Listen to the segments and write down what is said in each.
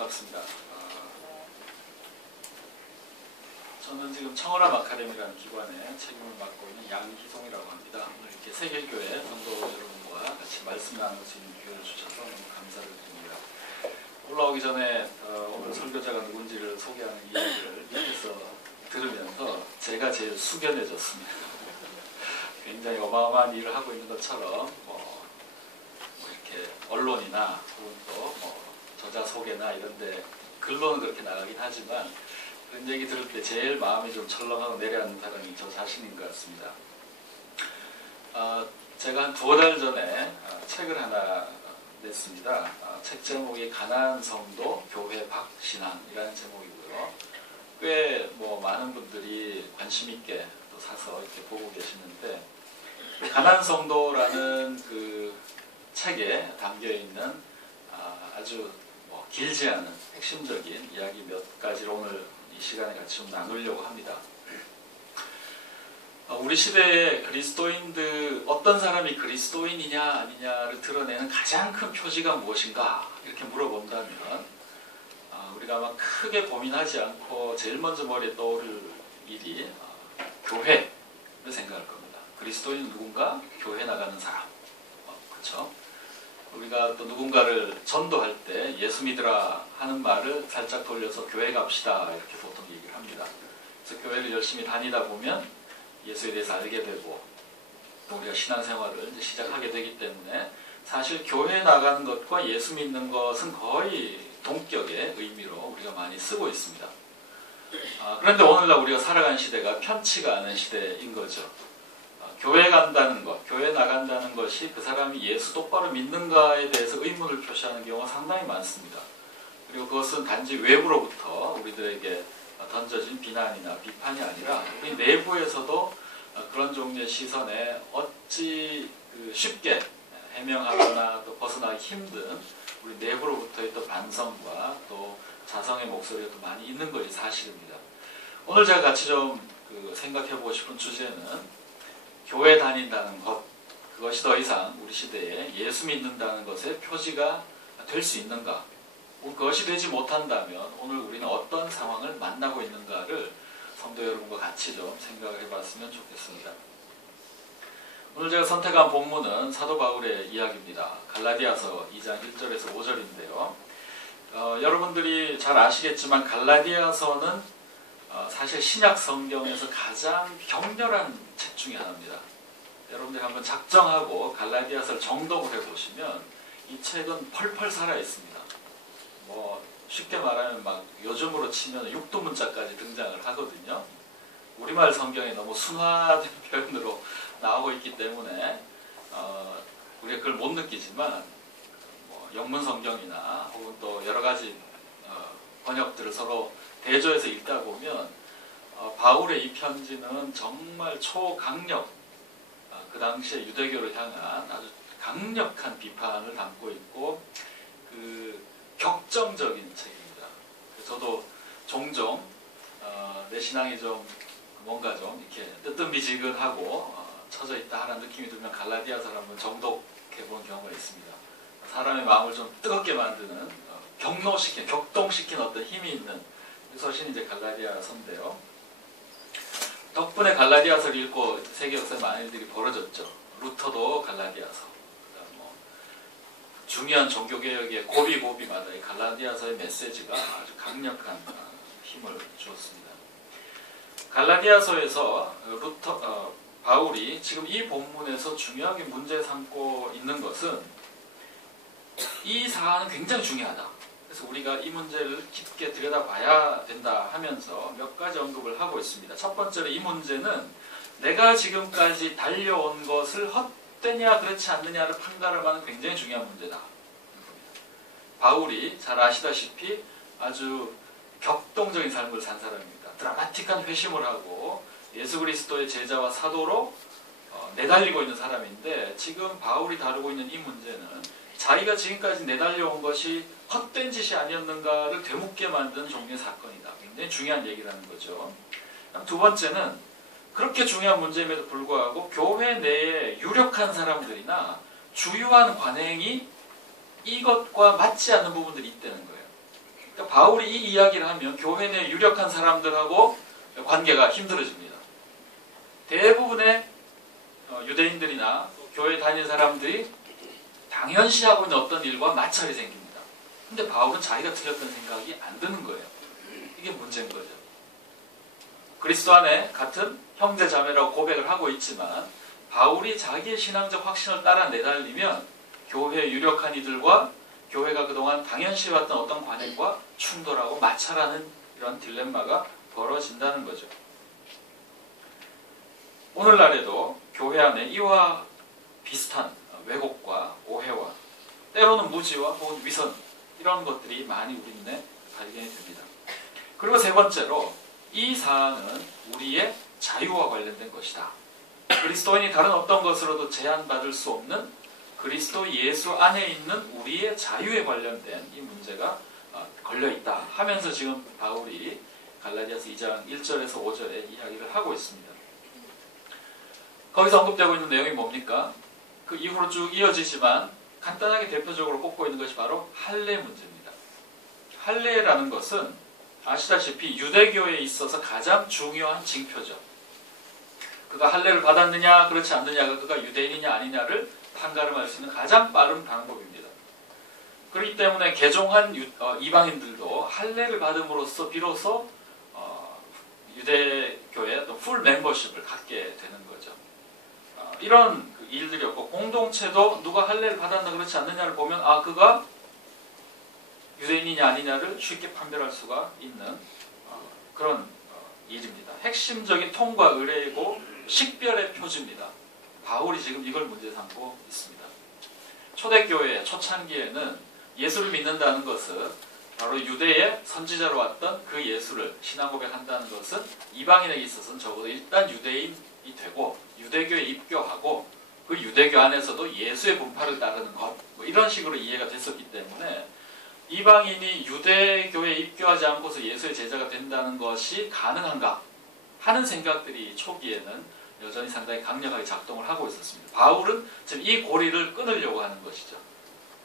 반갑습니다. 저는 지금 청어람 아카데미라는 기관에 책임을 맡고 있는 양희송이라고 합니다. 오늘 이렇게 세계교회 전도 여러분과 같이 말씀 나눌 수 있는 기회를 주셔서 너무 감사를 드립니다. 올라오기 전에 오늘 설교자가 누군지를 소개하는 이야기를 밑에서 들으면서 제가 제일 숙연해졌습니다. 굉장히 어마어마한 일을 하고 있는 것처럼 이렇게 언론이나 혹은 또 저자 소개나 이런 데 글로는 그렇게 나가긴 하지만 그런 얘기 들을 때 제일 마음이 좀 철렁하고 내려앉는 사람이 저 자신인 것 같습니다. 제가 한 2달 전에 책을 하나 냈습니다. 책 제목이 가나안 성도 교회 박신앙이라는 제목이고요. 꽤 많은 분들이 관심 있게 또 사서 이렇게 보고 계시는데, 가나안 성도라는 그 책에 담겨 있는 아주 길지 않은 핵심적인 이야기 몇 가지를 오늘 이 시간에 같이 좀 나누려고 합니다. 우리 시대의 그리스도인들, 어떤 사람이 그리스도인이냐 아니냐를 드러내는 가장 큰 표지가 무엇인가 이렇게 물어본다면 우리가 아마 크게 고민하지 않고 제일 먼저 머리에 떠오를 일이 교회를 생각할 겁니다. 그리스도인은 누군가? 교회 나가는 사람. 그렇죠? 우리가 또 누군가를 전도할 때 예수 믿으라 하는 말을 살짝 돌려서 교회 갑시다 이렇게 보통 얘기를 합니다. 그래서 교회를 열심히 다니다 보면 예수에 대해서 알게 되고 또 우리가 신앙생활을 이제 시작하게 되기 때문에 사실 교회 나가는 것과 예수 믿는 것은 거의 동격의 의미로 우리가 많이 쓰고 있습니다. 그런데 오늘날 우리가 살아가는 시대가 편치가 않은 시대인 거죠. 교회 간다는 것, 교회 나간다는 것이 그 사람이 예수 똑바로 믿는가에 대해서 의문을 표시하는 경우가 상당히 많습니다. 그리고 그것은 단지 외부로부터 우리들에게 던져진 비난이나 비판이 아니라 우리 내부에서도 그런 종류의 시선에 어찌 쉽게 해명하거나 또 벗어나기 힘든 우리 내부로부터의 또 반성과 또 자성의 목소리가 또 많이 있는 것이 사실입니다. 오늘 제가 같이 좀 생각해보고 싶은 주제는 교회 다닌다는 것, 그것이 더 이상 우리 시대에 예수 믿는다는 것의 표지가 될 수 있는가? 그것이 되지 못한다면 오늘 우리는 어떤 상황을 만나고 있는가를 성도 여러분과 같이 좀 생각을 해봤으면 좋겠습니다. 오늘 제가 선택한 본문은 사도 바울의 이야기입니다. 갈라디아서 2장 1절에서 5절인데요. 여러분들이 잘 아시겠지만 갈라디아서는 사실 신약 성경에서 가장 격렬한 책 중에 하나입니다. 여러분들이 한번 작정하고 갈라디아서를 정독을 해보시면 이 책은 펄펄 살아있습니다. 쉽게 말하면 요즘으로 치면 육두문자까지 등장을 하거든요. 우리말 성경에 너무 순화된 표현으로 나오고 있기 때문에 우리가 그걸 못 느끼지만 영문 성경이나 혹은 또 여러 가지 번역들을 서로 대조해서 읽다 보면 바울의 이 편지는 정말 초강력, 그 당시에 유대교를 향한 아주 강력한 비판을 담고 있고 격정적인 책입니다. 저도 종종 내 신앙이 좀 뭔가 좀 이렇게 뜨뜻미지근하고 처져 있다 하는 느낌이 들면 갈라디아서를 한번 정독해 본 경우가 있습니다. 사람의 마음을 좀 뜨겁게 만드는 격동시킨 어떤 힘이 있는 서신이 이제 갈라디아서인데요. 덕분에 갈라디아서를 읽고 세계 역사에 많은 일들이 벌어졌죠. 루터도 갈라디아서, 중요한 종교개혁의 고비고비마다 이 갈라디아서의 메시지가 아주 강력한 힘을 주었습니다. 갈라디아서에서 바울이 지금 이 본문에서 중요하게 문제 삼고 있는 것은 이 사안은 굉장히 중요하다. 그래서 우리가 이 문제를 깊게 들여다봐야 된다 하면서 몇 가지 언급을 하고 있습니다. 첫 번째로 이 문제는 내가 지금까지 달려온 것을 헛되냐 그렇지 않느냐를 판가름하는 굉장히 중요한 문제다. 바울이 잘 아시다시피 아주 격동적인 삶을 산 사람입니다. 드라마틱한 회심을 하고 예수 그리스도의 제자와 사도로 내달리고 있는 사람인데, 지금 바울이 다루고 있는 이 문제는 자기가 지금까지 내달려온 것이 헛된 짓이 아니었는가를 되묻게 만든 종류의 사건이다. 굉장히 중요한 얘기라는 거죠. 두 번째는 그렇게 중요한 문제임에도 불구하고 교회 내에 유력한 사람들이나 주요한 관행이 이것과 맞지 않는 부분들이 있다는 거예요. 바울이 이 이야기를 하면 교회 내 유력한 사람들하고 관계가 힘들어집니다. 대부분의 유대인들이나 교회 다니는 사람들이 당연시하고 있는 어떤 일과 마찰이 생깁니다. 근데 바울은 자기가 틀렸다는 생각이 안 드는 거예요. 이게 문제인 거죠. 그리스도 안에 같은 형제 자매라고 고백을 하고 있지만 바울이 자기의 신앙적 확신을 따라 내달리면 교회의 유력한 이들과 교회가 그동안 당연시해왔던 어떤 관행과 충돌하고 마찰하는 이런 딜레마가 벌어진다는 거죠. 오늘날에도 교회 안에 이와 비슷한 왜곡과 오해와 때로는 무지와 혹은 위선 이런 것들이 많이 우리 눈에 발견이 됩니다. 그리고 세 번째로 이 사안은 우리의 자유와 관련된 것이다. 그리스도인이 다른 어떤 것으로도 제한받을 수 없는 그리스도 예수 안에 있는 우리의 자유에 관련된 이 문제가 걸려있다 하면서 지금 바울이 갈라디아서 2장 1절에서 5절에 이야기를 하고 있습니다. 거기서 언급되고 있는 내용이 뭡니까? 그 이후로 쭉 이어지지만 간단하게 대표적으로 꼽고 있는 것이 바로 할례 문제입니다. 할례라는 것은 아시다시피 유대교에 있어서 가장 중요한 징표죠. 그가 할례를 받았느냐 그렇지 않느냐가 그가 유대인이냐 아니냐를 판가름할 수 있는 가장 빠른 방법입니다. 그렇기 때문에 개종한 이방인들도 할례를 받음으로써 비로소 유대교의 어떤 풀 멤버십을 갖게 되는 거죠. 이런 일들이었고 공동체도 누가 할례를 받았나 그렇지 않느냐를 보면 그가 유대인이냐 아니냐를 쉽게 판별할 수가 있는 그런 일입니다. 핵심적인 통과 의례이고 식별의 표지입니다. 바울이 지금 이걸 문제 삼고 있습니다. 초대교회 초창기에는 예수를 믿는다는 것은 바로 유대의 선지자로 왔던 그 예수를 신앙 고백한다는 것은 이방인에게 있어서는 적어도 일단 유대인이 되고 유대교에 입교하고 그 유대교 안에서도 예수의 분파를 따르는 것 이런 식으로 이해가 됐었기 때문에 이방인이 유대교에 입교하지 않고서 예수의 제자가 된다는 것이 가능한가 하는 생각들이 초기에는 여전히 상당히 강력하게 작동을 하고 있었습니다. 바울은 지금 이 고리를 끊으려고 하는 것이죠.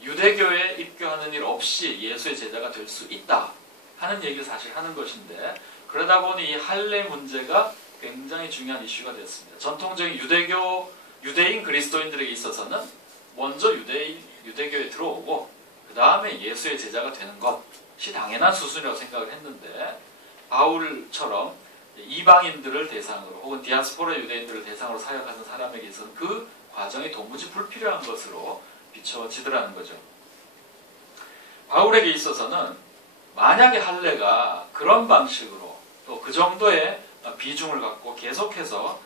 유대교에 입교하는 일 없이 예수의 제자가 될 수 있다 하는 얘기를 사실 하는 것인데 그러다 보니 이 할례 문제가 굉장히 중요한 이슈가 되었습니다. 전통적인 유대인 그리스도인들에게 있어서는 먼저 유대교에 들어오고 그 다음에 예수의 제자가 되는 것이 당연한 수순이라고 생각을 했는데 바울처럼 이방인들을 대상으로 혹은 디아스포라 유대인들을 대상으로 사역하는 사람에게 있어서는 그 과정이 도무지 불필요한 것으로 비춰지더라는 거죠. 바울에게 있어서는 만약에 할례가 그런 방식으로 또 그 정도의 비중을 갖고 계속해서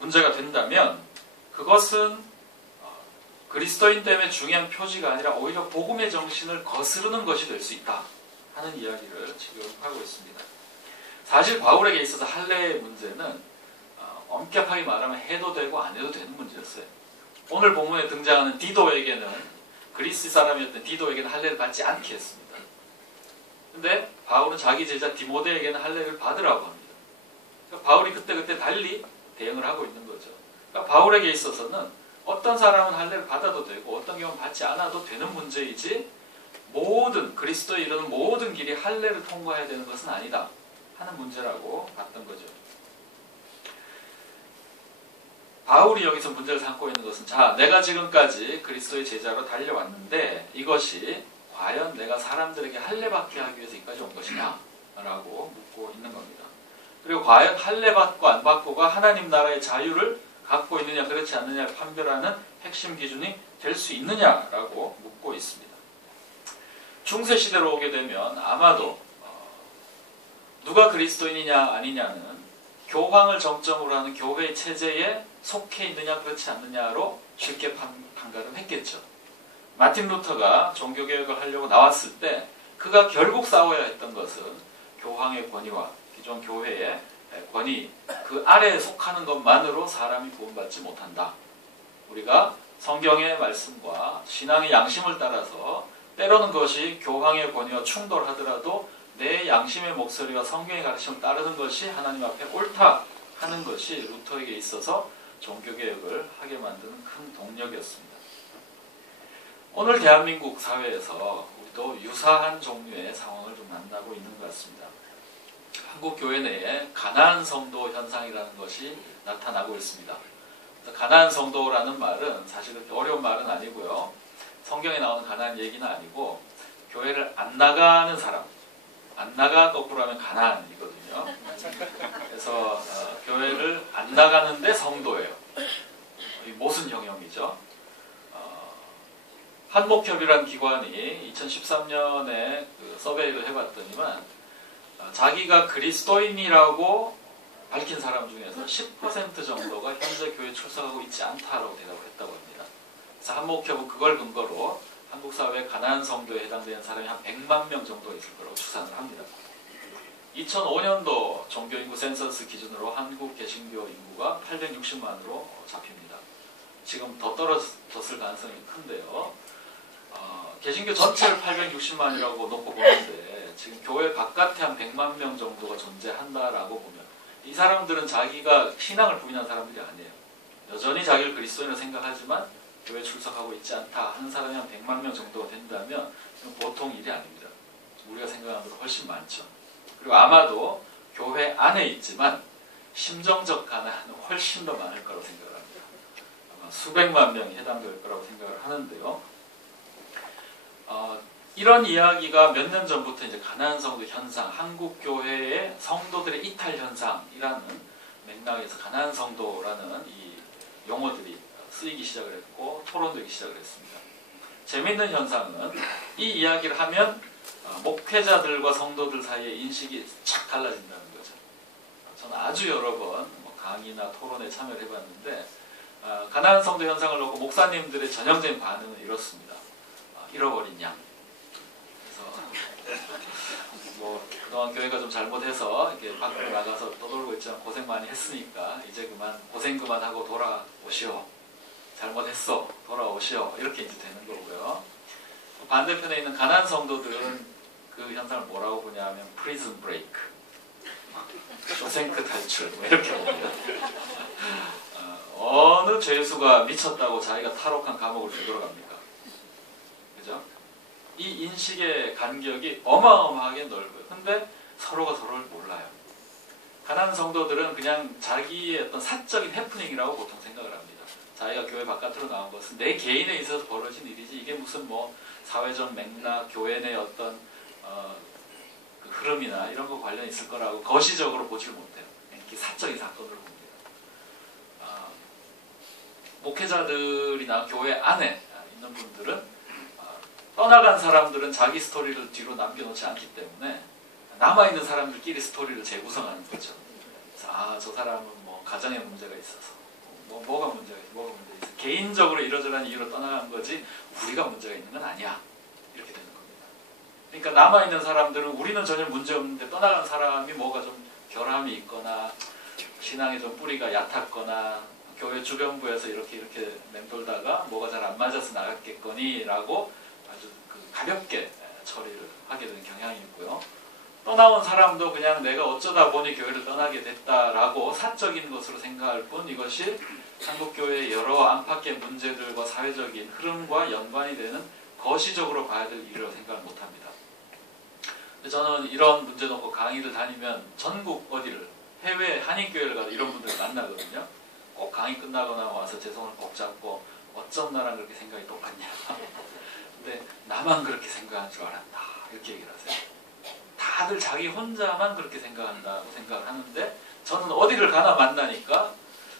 문제가 된다면 그것은 그리스도인 때문에 중요한 표지가 아니라 오히려 복음의 정신을 거스르는 것이 될 수 있다 하는 이야기를 지금 하고 있습니다. 사실 바울에게 있어서 할례의 문제는 엄격하게 말하면 해도 되고 안 해도 되는 문제였어요. 오늘 본문에 등장하는 디도에게는 그리스 사람이었던 디도에게는 할례를 받지 않게 했습니다. 근데 바울은 자기 제자 디모데에게는 할례를 받으라고 합니다. 그러니까 바울이 그때 달리 대응을 하고 있는 거죠. 그러니까 바울에게 있어서는 어떤 사람은 할례를 받아도 되고 어떤 경우는 받지 않아도 되는 문제이지 모든 그리스도에 이르는 모든 길이 할례를 통과해야 되는 것은 아니다 하는 문제라고 봤던 거죠. 바울이 여기서 문제를 삼고 있는 것은 내가 지금까지 그리스도의 제자로 달려왔는데 이것이 과연 내가 사람들에게 할례받게 하기 위해서 여기까지 온 것이냐 라고 묻고 있는 겁니다. 그리고 과연 할례받고 안 받고가 하나님 나라의 자유를 갖고 있느냐 그렇지 않느냐를 판별하는 핵심 기준이 될 수 있느냐라고 묻고 있습니다. 중세시대로 오게 되면 아마도 누가 그리스도인이냐 아니냐는 교황을 정점으로 하는 교회 체제에 속해 있느냐 그렇지 않느냐로 쉽게 판가름했겠죠. 마틴 루터가 종교개혁을 하려고 나왔을 때 그가 결국 싸워야 했던 것은 교황의 권위와 기존 교회의 권위 그 아래에 속하는 것만으로 사람이 구원받지 못한다. 우리가 성경의 말씀과 신앙의 양심을 따라서 때로는 그것이 교황의 권위와 충돌하더라도 내 양심의 목소리와 성경의 가르침을 따르는 것이 하나님 앞에 옳다 하는 것이 루터에게 있어서 종교개혁을 하게 만드는 큰 동력이었습니다. 오늘 대한민국 사회에서 우리도 유사한 종류의 상황을 좀 만나고 있는 것 같습니다. 한국 교회 내에 가나안 성도 현상이라는 것이 나타나고 있습니다. 가나안 성도라는 말은 사실 그렇게 어려운 말은 아니고요. 성경에 나오는 가나안 얘기는 아니고 교회를 안 나가는 사람, 안 나가 거꾸로 하면 가나안이거든요. 그래서 교회를 안 나가는데 성도예요. 이 모순형용이죠. 한목협이라는 기관이 2013년에 서베이를 해봤더니만 자기가 그리스도인이라고 밝힌 사람 중에서 10% 정도가 현재 교회에 출석하고 있지 않다라고 대답을 했다고 합니다. 그래서 한목협은 그걸 근거로 한국 사회 가나안 성도에 해당되는 사람이 한 100만 명 정도 있을 거라고 추산을 합니다. 2005년도 종교인구 센서스 기준으로 한국 개신교 인구가 860만으로 잡힙니다. 지금 더 떨어졌을 가능성이 큰데요. 개신교 전체를 860만이라고 놓고 보는데 지금 교회 바깥에 한 100만 명 정도가 존재한다라고 보면 이 사람들은 자기가 신앙을 부인한 사람들이 아니에요. 여전히 자기를 그리스도인으로 생각하지만 교회에 출석하고 있지 않다 하는 사람이 한 100만 명 정도가 된다면 보통 일이 아닙니다. 우리가 생각하는 것보다 훨씬 많죠. 그리고 아마도 교회 안에 있지만 심정적 가난은 훨씬 더 많을 거라고 생각을 합니다. 아마 수백만 명이 해당될 거라고 생각을 하는데요. 이런 이야기가 몇 년 전부터 이제 가나안 성도 현상, 한국 교회의 성도들의 이탈 현상이라는 맥락에서 가나안 성도라는 이 용어들이 쓰이기 시작을 했고 토론되기 시작을 했습니다. 재미있는 현상은 이 이야기를 하면 목회자들과 성도들 사이의 인식이 착 달라진다는 거죠. 저는 아주 여러 번 강의나 토론에 참여를 해봤는데 가나안 성도 현상을 놓고 목사님들의 전형적인 반응은 이렇습니다. 잃어버린 양. 그래서 그동안 교회가 좀 잘못해서 이렇게 밖으로 나가서 떠돌고 있지만 고생 많이 했으니까 이제 고생 그만하고 돌아오시오. 잘못했어. 돌아오시오. 이렇게 이제 되는 거고요. 반대편에 있는 가나안 성도들은 그 현상을 뭐라고 보냐면 프리즌 브레이크, 쇼생크 탈출 이렇게 봅니다. 어느 죄수가 미쳤다고 자기가 탈옥한 감옥을 되돌아갑니까? 그죠? 이 인식의 간격이 어마어마하게 넓어요. 근데 서로가 서로를 몰라요. 가나안 성도들은 그냥 자기의 어떤 사적인 해프닝이라고 보통 생각을 합니다. 자기가 교회 바깥으로 나온 것은 내 개인에 있어서 벌어진 일이지 이게 무슨 사회적 맥락, 교회 내 어떤 그 흐름이나 이런 거 관련이 있을 거라고 거시적으로 보질 못해요. 이렇게 사적인 사건으로 봅니다. 목회자들이나 교회 안에 있는 분들은 떠나간 사람들은 자기 스토리를 뒤로 남겨놓지 않기 때문에 남아있는 사람들끼리 스토리를 재구성하는 거죠. 그래서 저 사람은 가정에 문제가 있어서 뭐가 문제가 있어. 개인적으로 이러저러한 이유로 떠나간 거지 우리가 문제가 있는 건 아니야. 이렇게 되는 겁니다. 그러니까 남아있는 사람들은 우리는 전혀 문제 없는데 떠나간 사람이 뭐가 좀 결함이 있거나 신앙에 좀 뿌리가 얕았거나 교회 주변부에서 이렇게 맴돌다가 뭐가 잘 안 맞아서 나갔겠거니 라고 아주 가볍게 처리를 하게 되는 경향이 있고요. 떠나온 사람도 그냥 내가 어쩌다 보니 교회를 떠나게 됐다라고 사적인 것으로 생각할 뿐 이것이 한국교회의 여러 안팎의 문제들과 사회적인 흐름과 연관이 되는 거시적으로 봐야 될 일이라고 생각을 못합니다. 저는 이런 문제 놓고 강의를 다니면 전국 어디를 해외 한인교회를 가도 이런 분들을 만나거든요. 꼭 강의 끝나거나 와서 제 손을 꼭 잡고 어쩜 나랑 그렇게 생각이 똑같냐. 근데 나만 그렇게 생각하는 줄 알았다. 이렇게 얘기를 하세요. 다들 자기 혼자만 그렇게 생각한다고 생각을 하는데 저는 어디를 가나 만나니까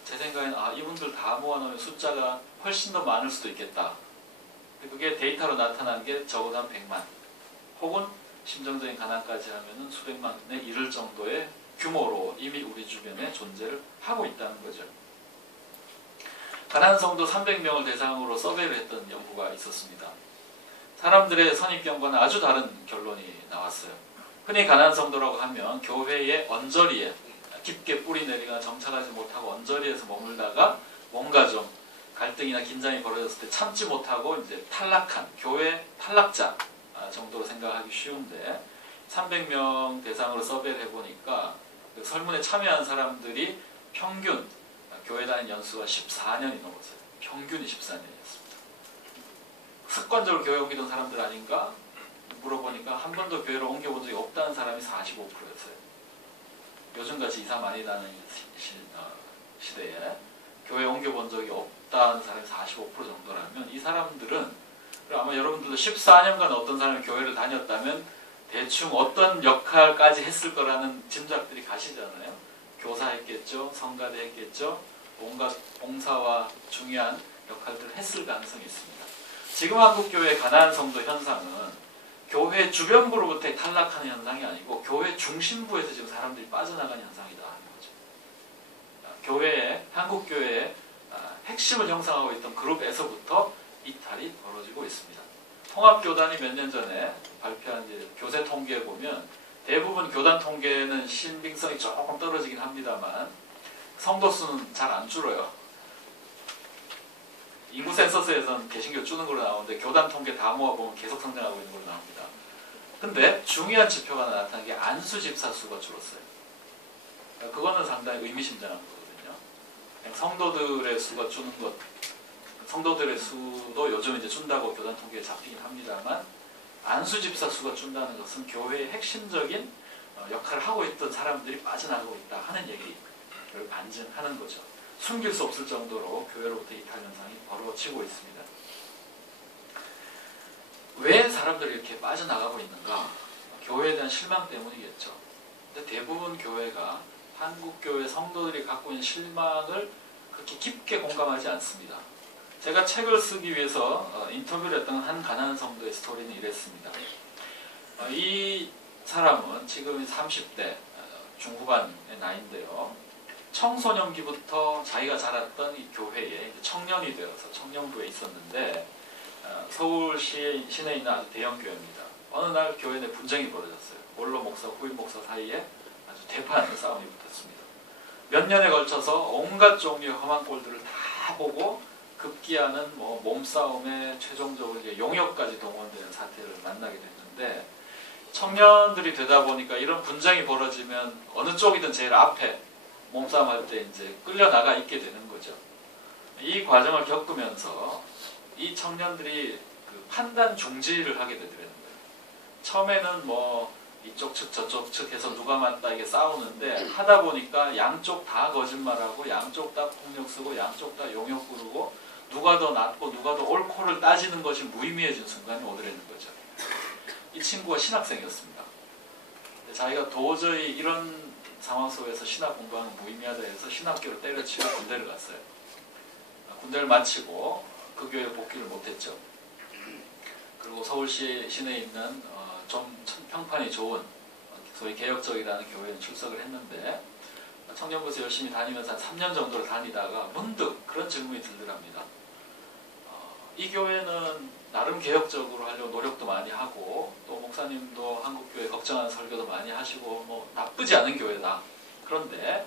제 생각에는 이분들 다 모아놓으면 숫자가 훨씬 더 많을 수도 있겠다. 그게 데이터로 나타난 게 적어도 한 100만 혹은 심정적인 가난까지 하면 수백만에 이를 정도의 규모로 이미 우리 주변에 존재를 하고 있다는 거죠. 가나안 성도 300명을 대상으로 서베이를 했던 연구가 있었습니다. 사람들의 선입견과는 아주 다른 결론이 나왔어요. 흔히 가나안 성도라고 하면 교회의 언저리에 깊게 뿌리 내리거나 정착하지 못하고 언저리에서 머물다가 뭔가 좀 갈등이나 긴장이 벌어졌을 때 참지 못하고 이제 탈락한 교회 탈락자 정도로 생각하기 쉬운데 300명 대상으로 서베이를 해보니까 그 설문에 참여한 사람들이 평균 교회 다닌 연수가 14년이 넘었어요. 평균이 14년이었습니다. 습관적으로 교회 오기던 사람들 아닌가? 보니까 한 번도 교회를 옮겨본 적이 없다는 사람이 45%였어요. 요즘같이 이사 많이 나는 시대에 교회 옮겨본 적이 없다는 사람이 45% 정도라면 이 사람들은 아마 여러분들도 14년간 어떤 사람이 교회를 다녔다면 대충 어떤 역할까지 했을 거라는 짐작들이 가시잖아요. 교사했겠죠, 성가대 했겠죠, 온갖 봉사와 중요한 역할들을 했을 가능성이 있습니다. 지금 한국교회의 가난한 성도 현상은 교회 주변부로부터 탈락하는 현상이 아니고 교회 중심부에서 지금 사람들이 빠져나가는 현상이다 하는 거죠. 한국교회의 핵심을 형성하고 있던 그룹에서부터 이탈이 벌어지고 있습니다. 통합교단이 몇 년 전에 발표한 교세 통계에 보면 대부분 교단 통계는 신빙성이 조금 떨어지긴 합니다만 성도 수는 잘 안 줄어요. 인구 센서스에서는 개신교 주는 걸로 나오는데 교단 통계 다 모아보면 계속 성장하고 있는 걸로 나옵니다. 근데 중요한 지표가 나타난 게 안수 집사 수가 줄었어요. 그거는 상당히 의미심장한 거거든요. 그냥 성도들의 수가 주는 것, 성도들의 수도 요즘 이제 준다고 교단 통계에 잡히긴 합니다만 안수 집사 수가 준다는 것은 교회의 핵심적인 역할을 하고 있던 사람들이 빠져나가고 있다 하는 얘기를 반증하는 거죠. 숨길 수 없을 정도로 교회로부터 이탈 현상이 벌어지고 있습니다. 왜 사람들이 이렇게 빠져나가고 있는가? 교회에 대한 실망 때문이겠죠. 근데 대부분 교회가 한국교회 성도들이 갖고 있는 실망을 그렇게 깊게 공감하지 않습니다. 제가 책을 쓰기 위해서 인터뷰를 했던 한 가난한 성도의 스토리는 이랬습니다. 이 사람은 지금 30대 중후반의 나이인데요. 청소년기부터 자기가 자랐던 이 교회에 청년이 되어서 청년부에 있었는데 서울시 시내에 있는 아주 대형 교회입니다. 어느 날 교회 내 분쟁이 벌어졌어요. 원로 목사, 후임 목사 사이에 아주 대판 싸움이 붙었습니다. 몇 년에 걸쳐서 온갖 종류의 험한 꼴들을 다 보고 급기야는 몸싸움에 최종적으로 이제 용역까지 동원되는 사태를 만나게 됐는데 청년들이 되다 보니까 이런 분쟁이 벌어지면 어느 쪽이든 제일 앞에 몸싸움 할 때 이제 끌려나가 있게 되는 거죠. 이 과정을 겪으면서 이 청년들이 그 판단 중지를 하게 되더라는 거예요. 처음에는 이쪽 측 저쪽 측 해서 누가 맞다 이게 싸우는데 하다 보니까 양쪽 다 거짓말하고 양쪽 다 폭력 쓰고 양쪽 다 용역 부르고 누가 더 낫고 누가 더 옳고를 따지는 것이 무의미해진 순간이 오더라는 거죠. 이 친구가 신학생이었습니다. 자기가 도저히 이런 상황 속에서 신학 공부하는 무의미하다 해서 신학교를 때려치고 군대를 갔어요. 군대를 마치고 그 교회에 복귀를 못했죠. 그리고 서울시 시내에 있는 좀 평판이 좋은 소위 개혁적이라는 교회에 출석을 했는데 청년부에서 열심히 다니면서 한 3년 정도를 다니다가 문득 그런 질문이 들더랍니다. 이 교회는 나름 개혁적으로 하려고 노력도 많이 하고 또 목사님도 한국교회 걱정하는 설교도 많이 하시고 나쁘지 않은 교회다. 그런데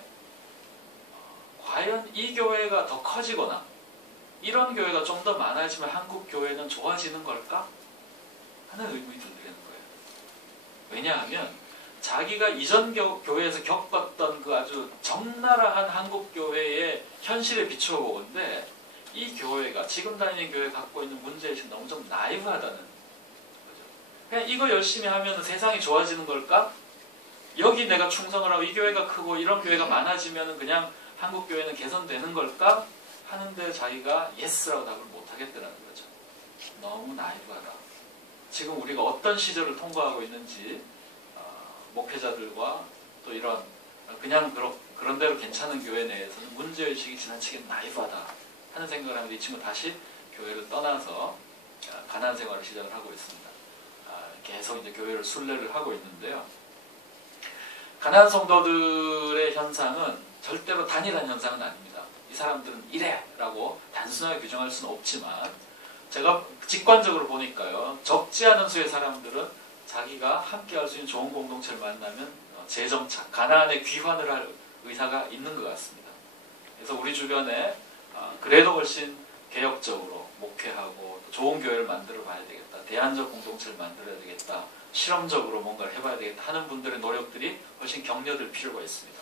과연 이 교회가 더 커지거나 이런 교회가 좀 더 많아지면 한국교회는 좋아지는 걸까? 하는 의문이 들더라는 거예요. 왜냐하면 자기가 이전 교회에서 겪었던 그 아주 적나라한 한국교회의 현실에 비추어 보건데 이 교회가 지금 다니는 교회에 갖고 있는 문제의식이 너무 좀 나이브하다는 거죠. 그냥 이거 열심히 하면 세상이 좋아지는 걸까? 여기 내가 충성을 하고 이 교회가 크고 이런 교회가 많아지면 그냥 한국교회는 개선되는 걸까? 하는데 자기가 예스라고 답을 못하겠다는 거죠. 너무 나이브하다. 지금 우리가 어떤 시절을 통과하고 있는지 목회자들과 또 이런 그냥 그런 대로 괜찮은 교회 내에서는 문제의식이 지나치게 나이브하다 하는 생각을 하면서 이 친구 다시 교회를 떠나서 가난 생활을 시작을 하고 있습니다. 계속 이제 교회를 순례를 하고 있는데요. 가난 성도들의 현상은 절대로 단일한 현상은 아닙니다. 이 사람들은 이래라고 단순하게 규정할 수는 없지만 제가 직관적으로 보니까요. 적지 않은 수의 사람들은 자기가 함께 할 수 있는 좋은 공동체를 만나면 재정착, 가난에 귀환을 할 의사가 있는 것 같습니다. 그래서 우리 주변에 그래도 훨씬 개혁적으로 목회하고 좋은 교회를 만들어 봐야 되겠다. 대안적 공동체를 만들어야 되겠다. 실험적으로 뭔가를 해봐야 되겠다 하는 분들의 노력들이 훨씬 격려될 필요가 있습니다.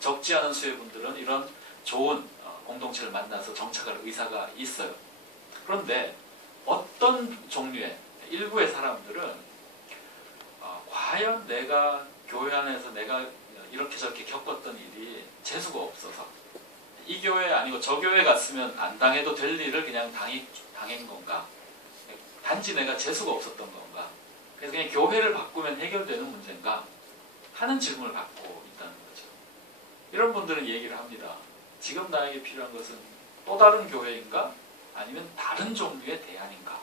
적지 않은 수의 분들은 이런 좋은 공동체를 만나서 정착할 의사가 있어요. 그런데 어떤 종류의 일부의 사람들은 과연 내가 교회 안에서 내가 이렇게 저렇게 겪었던 일이 재수가 없어서 이 교회 아니고 저 교회 갔으면 안 당해도 될 일을 그냥 당한 건가? 단지 내가 재수가 없었던 건가? 그래서 그냥 교회를 바꾸면 해결되는 문제인가? 하는 질문을 갖고 있다는 거죠. 이런 분들은 얘기를 합니다. 지금 나에게 필요한 것은 또 다른 교회인가? 아니면 다른 종류의 대안인가?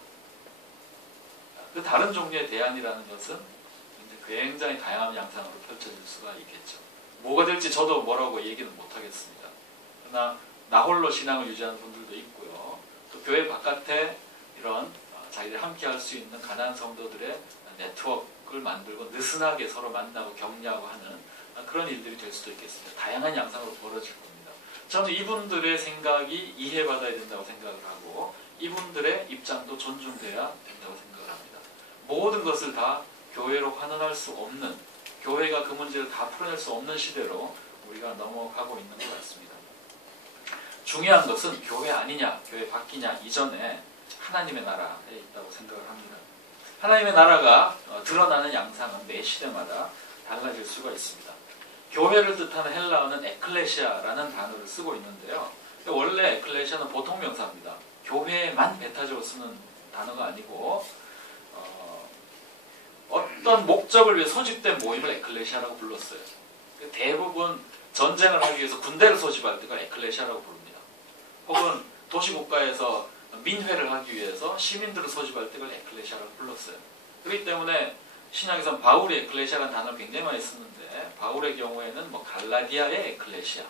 그 다른 종류의 대안이라는 것은 이제 굉장히 다양한 양상으로 펼쳐질 수가 있겠죠. 뭐가 될지 저도 뭐라고 얘기는 못하겠습니다. 그러나 나홀로 신앙을 유지하는 분들도 있고요. 또 교회 바깥에 이런 자기들이 함께 할 수 있는 가난한 성도들의 네트워크를 만들고 느슨하게 서로 만나고 격려하고 하는 그런 일들이 될 수도 있겠습니다. 다양한 양상으로 벌어질 겁니다. 저는 이분들의 생각이 이해받아야 된다고 생각을 하고 이분들의 입장도 존중돼야 된다고 생각을 합니다. 모든 것을 다 교회로 환원할 수 없는, 교회가 그 문제를 다 풀어낼 수 없는 시대로 우리가 넘어가고 있는 것 같습니다. 중요한 것은 교회 아니냐, 교회 바뀌냐 이전에 하나님의 나라에 있다고 생각을 합니다. 하나님의 나라가 드러나는 양상은 매 시대마다 달라질 수가 있습니다. 교회를 뜻하는 헬라어는 에클레시아라는 단어를 쓰고 있는데요. 원래 에클레시아는 보통 명사입니다. 교회에만 배타적으로 쓰는 단어가 아니고 어떤 목적을 위해 소집된 모임을 에클레시아라고 불렀어요. 대부분 전쟁을 하기 위해서 군대를 소집할 때가 에클레시아라고 부릅니다. 혹은 도시국가에서 민회를 하기 위해서 시민들을 소집할 때 그걸 에클레시아라고 불렀어요. 그렇기 때문에 신약에서는 바울이 에클레시아라는 단어를 굉장히 많이 쓰는데 바울의 경우에는 뭐 갈라디아의 에클레시아,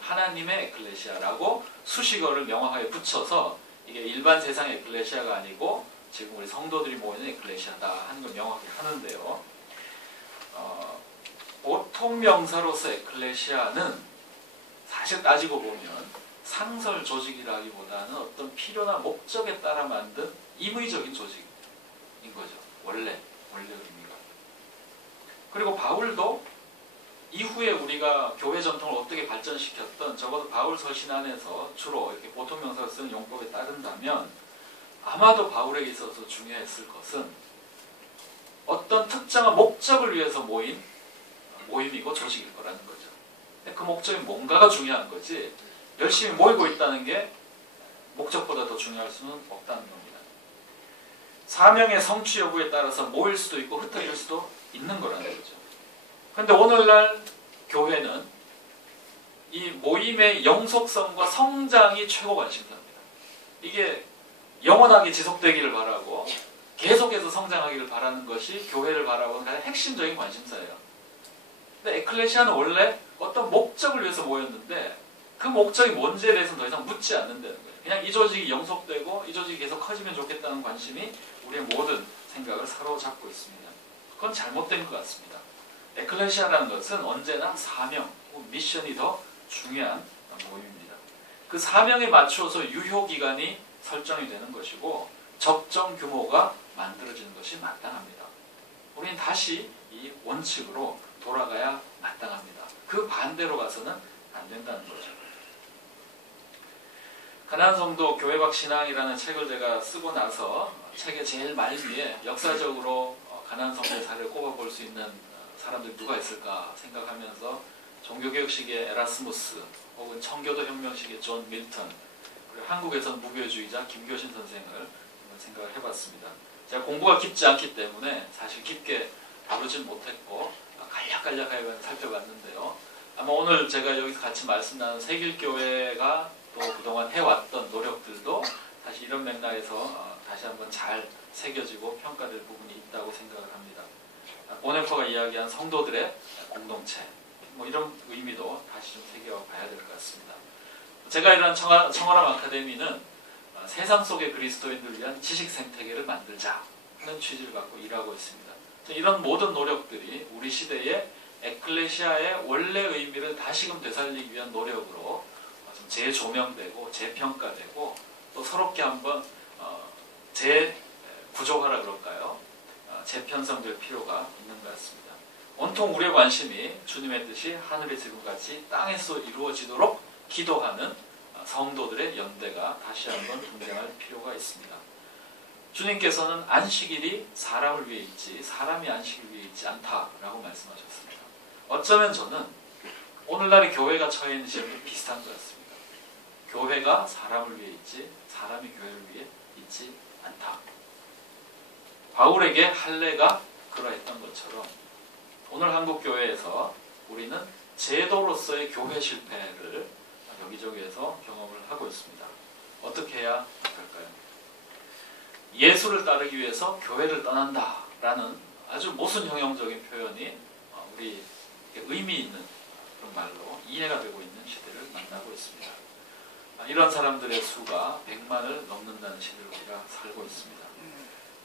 하나님의 에클레시아라고 수식어를 명확하게 붙여서 이게 일반 세상의 에클레시아가 아니고 지금 우리 성도들이 모이는 에클레시아다 하는 걸 명확히 하는데요. 보통 명사로서 에클레시아는 사실 따지고 보면 상설 조직이라기보다는 어떤 필요나 목적에 따라 만든 임의적인 조직인 거죠. 원래 의미가. 그리고 바울도 이후에 우리가 교회 전통을 어떻게 발전시켰던 적어도 바울 서신 안에서 주로 이렇게 보통 명사를 쓰는 용법에 따른다면 아마도 바울에게 있어서 중요했을 것은 어떤 특정한 목적을 위해서 모인 모임이고 조직일 거라는 거죠. 근데 그 목적이 뭔가가 중요한 거지 열심히 모이고 있다는 게 목적보다 더 중요할 수는 없다는 겁니다. 사명의 성취 여부에 따라서 모일 수도 있고 흩어질 수도 있는 거라는 거죠. 그런데 오늘날 교회는 이 모임의 영속성과 성장이 최고 관심사입니다. 이게 영원하게 지속되기를 바라고 계속해서 성장하기를 바라는 것이 교회를 바라보는 가장 핵심적인 관심사예요. 근데 에클레시아는 원래 어떤 목적을 위해서 모였는데 그 목적이 뭔지에 대해서는 더 이상 묻지 않는다는 거예요. 그냥 이 조직이 영속되고 이 조직이 계속 커지면 좋겠다는 관심이 우리의 모든 생각을 사로잡고 있습니다. 그건 잘못된 것 같습니다. 에클레시아라는 것은 언제나 사명, 미션이 더 중요한 모임입니다. 그 사명에 맞춰서 유효기간이 설정이 되는 것이고 적정 규모가 만들어지는 것이 마땅합니다. 우리는 다시 이 원칙으로 돌아가야 마땅합니다. 그 반대로 가서는 안 된다는 거죠. 가난한 성도 교회밖 신앙이라는 책을 제가 쓰고 나서 책의 제일 말미에 역사적으로 가난한 성도의 사례를 꼽아볼 수 있는 사람들이 누가 있을까 생각하면서 종교개혁 시기의 에라스무스 혹은 청교도 혁명 시기의 존 밀턴 그리고 한국에서는 무교주의자 김교신 선생을 생각을 해봤습니다. 제가 공부가 깊지 않기 때문에 사실 깊게 다루진 못했고 간략하게 살펴봤는데요. 아마 오늘 제가 여기서 같이 말씀 나눈 세길교회가 또 그동안 해왔던 노력들도 사실 이런 맥락에서 다시 한번 잘 새겨지고 평가될 부분이 있다고 생각을 합니다. 보네퍼가 이야기한 성도들의 공동체 뭐 이런 의미도 다시 좀 새겨봐야 될 것 같습니다. 제가 일하는 청어람 아카데미는 세상 속의 그리스도인들을 위한 지식 생태계를 만들자 하는 취지를 갖고 일하고 있습니다. 이런 모든 노력들이 우리 시대의 에클레시아의 원래 의미를 다시금 되살리기 위한 노력으로 재조명되고 재평가되고 또 새롭게 한번 재구조화라 그럴까요? 재편성될 필요가 있는 것 같습니다. 온통 우리의 관심이 주님의 뜻이 하늘의 지금같이 땅에서 이루어지도록 기도하는 성도들의 연대가 다시 한번 등장할 필요가 있습니다. 주님께서는 안식일이 사람을 위해 있지 사람이 안식을 위해 있지 않다라고 말씀하셨습니다. 어쩌면 저는 오늘날의 교회가 처해 있는 지점도 비슷한 것 같습니다. 교회가 사람을 위해 있지 사람이 교회를 위해 있지 않다. 바울에게 할례가 그러했던 것처럼 오늘 한국 교회에서 우리는 제도로서의 교회 실패를 여기저기에서 경험을 하고 있습니다. 어떻게 해야 할까요? 예수를 따르기 위해서 교회를 떠난다라는 아주 모순형용적인 표현이 우리 의미 있는 그런 말로 이해가 되고 있는 시대를 만나고 있습니다. 이런 사람들의 수가 100만을 넘는다는 시대를 우리가 살고 있습니다.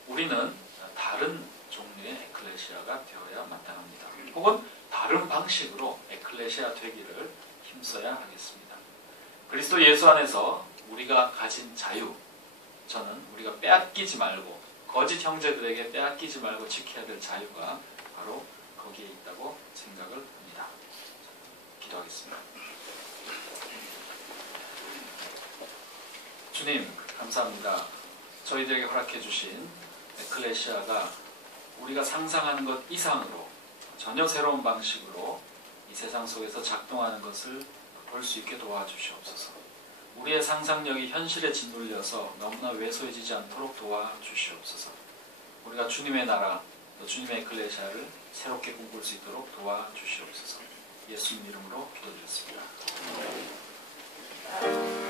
우리는 다른 종류의 에클레시아가 되어야 마땅합니다. 혹은 다른 방식으로 에클레시아 되기를 힘써야 하겠습니다. 그리스도 예수 안에서 우리가 가진 자유, 저는 우리가 빼앗기지 말고 거짓 형제들에게 빼앗기지 말고 지켜야 될 자유가 바로 거기에 있다고 생각을 합니다. 기도하겠습니다. 주님 감사합니다. 저희들에게 허락해 주신 에클레시아가 우리가 상상하는 것 이상으로 전혀 새로운 방식으로 이 세상 속에서 작동하는 것을 볼 수 있게 도와주시옵소서. 우리의 상상력이 현실에 짓눌려서 너무나 왜소해지지 않도록 도와주시옵소서. 우리가 주님의 나라, 또 주님의 에클레시아를 새롭게 꿈꿀 수 있도록 도와주시옵소서. 예수님 이름으로 기도드렸습니다.